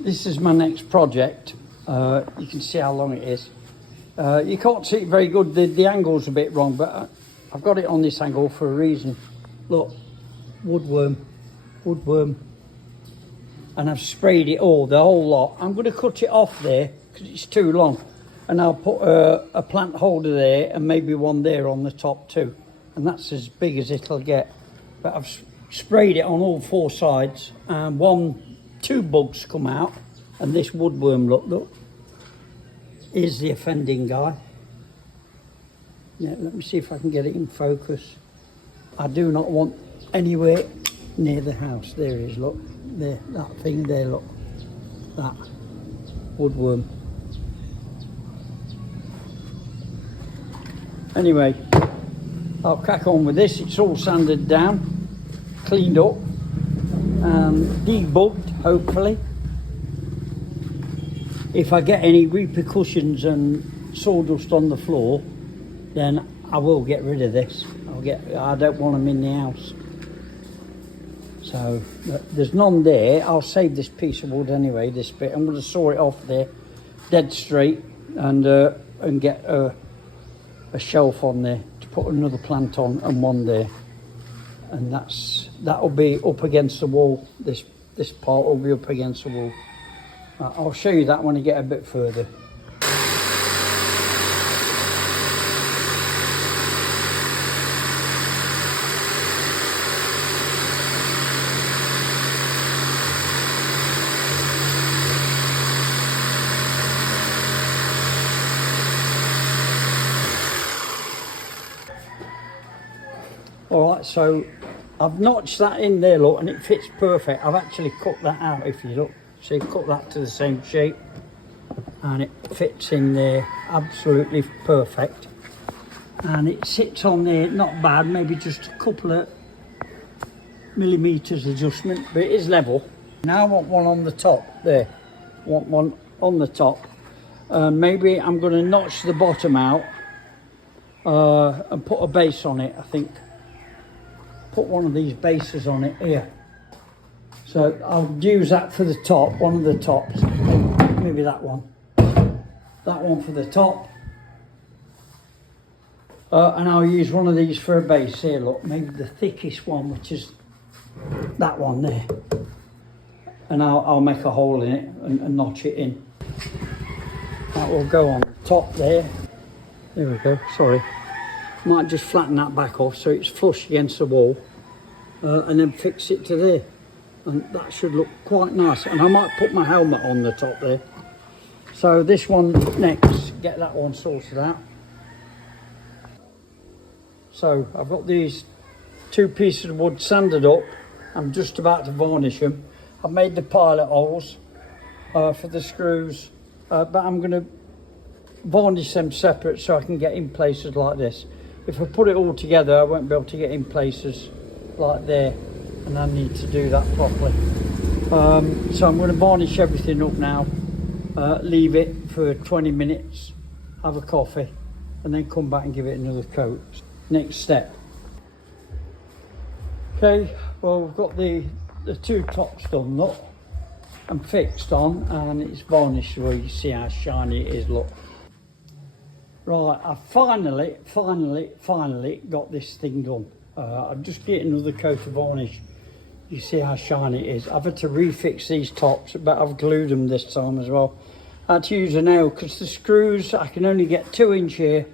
This is my next project. You can see how long it is. You can't see it very good, the angle's a bit wrong, but I've got it on this angle for a reason. Look, woodworm, and I've sprayed it all, the whole lot. I'm going to cut it off there because it's too long, and I'll put a plant holder there and maybe one there on the top too, and that's as big as it'll get. But I've sprayed it on all four sides, and two bugs come out, and this woodworm, look, is the offending guy. Yeah, let me see if I can get it in focus. I do not want anywhere near the house. There it is, look. There, that thing there, look. That woodworm. Anyway, I'll crack on with this. It's all sanded down, cleaned up, debugged, hopefully. If I get any repercussions and sawdust on the floor, then I will get rid of this. I don't want them in the house. So there's none there. I'll save this piece of wood anyway, this bit. I'm going to saw it off there, dead straight, and get a shelf on there to put another plant on, and one there. And that'll be up against the wall. This part will be up against the wall. I'll show you that when I get a bit further. All right, so I've notched that in there, look, and it fits perfect. I've actually cut that out, if you look. So you cut that to the same shape, and it fits in there absolutely perfect. And it sits on there, not bad, maybe just a couple of millimeters adjustment, but it is level. Now I want one on the top there. I want one on the top. Maybe I'm going to notch the bottom out and put a base on it, I think. Put one of these bases on it here. So I'll use that for the top, one of the tops. Maybe that one. That one for the top. And I'll use one of these for a base here, look. Maybe the thickest one, which is that one there. And I'll make a hole in it and notch it in. That will go on the top there. There we go, sorry. Might just flatten that back off so it's flush against the wall, and then fix it to there, and that should look quite nice. And I might put my helmet on the top there. So this one next, get that one sorted out. So I've got these two pieces of wood sanded up. I'm just about to varnish them. I've made the pilot holes for the screws, but I'm going to varnish them separate so I can get in places like this. If I put it all together, I won't be able to get in places like there, and I need to do that properly. So I'm going to varnish everything up now, leave it for 20 minutes, have a coffee, and then come back and give it another coat. Next step. Okay, well, we've got the two tops done, look, and fixed on, and it's varnished where you see how shiny it is, look. Right, I finally got this thing done. I'm just getting another coat of varnish. You see how shiny it is. I've had to refix these tops, but I've glued them this time as well. I had to use a nail because the screws, I can only get 2 inch here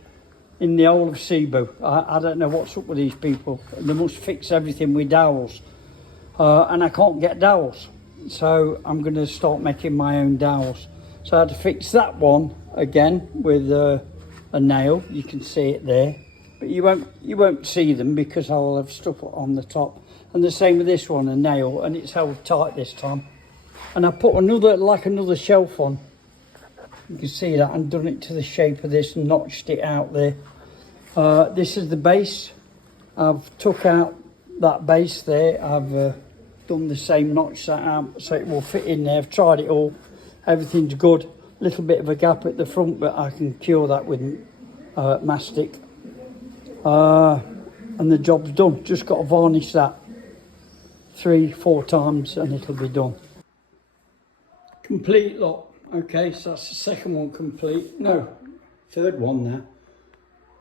in the whole of Cebu. I don't know what's up with these people. They must fix everything with dowels. And I can't get dowels. So I'm going to start making my own dowels. So I had to fix that one again with a nail. You can see it there, but you won't see them because I'll have stuff on the top. And the same with this one, a nail, and it's held tight this time. And I put another shelf on. You can see that, and done it to the shape of this and notched it out there. This is the base. I've took out that base there. I've done the same, notch that out so it will fit in there. I've tried it all. Everything's good. Little bit of a gap at the front, but I can cure that with mastic. And the job's done. Just got to varnish that 3-4 times and it'll be done. Complete, look. Okay, so that's the second one complete. No, third one now.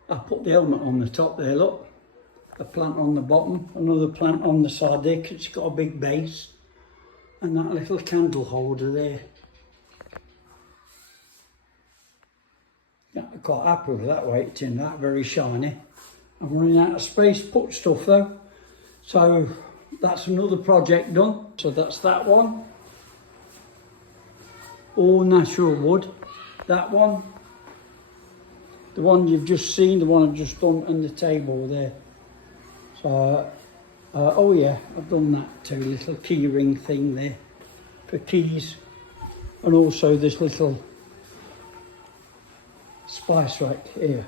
I put the helmet on the top there, look. A plant on the bottom, another plant on the side there, 'cause it's got a big base. And that little candle holder there. Yeah, I'm quite happy with that way it turned out, very shiny. I'm running out of space to put stuff though. So that's another project done. So that's that one. All natural wood. That one. The one you've just seen, the one I've just done, and the table there. So, oh yeah, I've done that too, little key ring thing there for keys. And also this little spice rack here.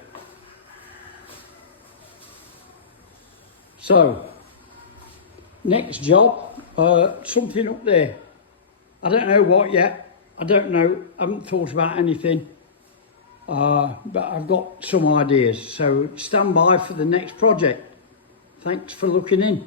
So, next job, something up there. I don't know what yet. I don't know. I haven't thought about anything. But I've got some ideas. So stand by for the next project. Thanks for looking in.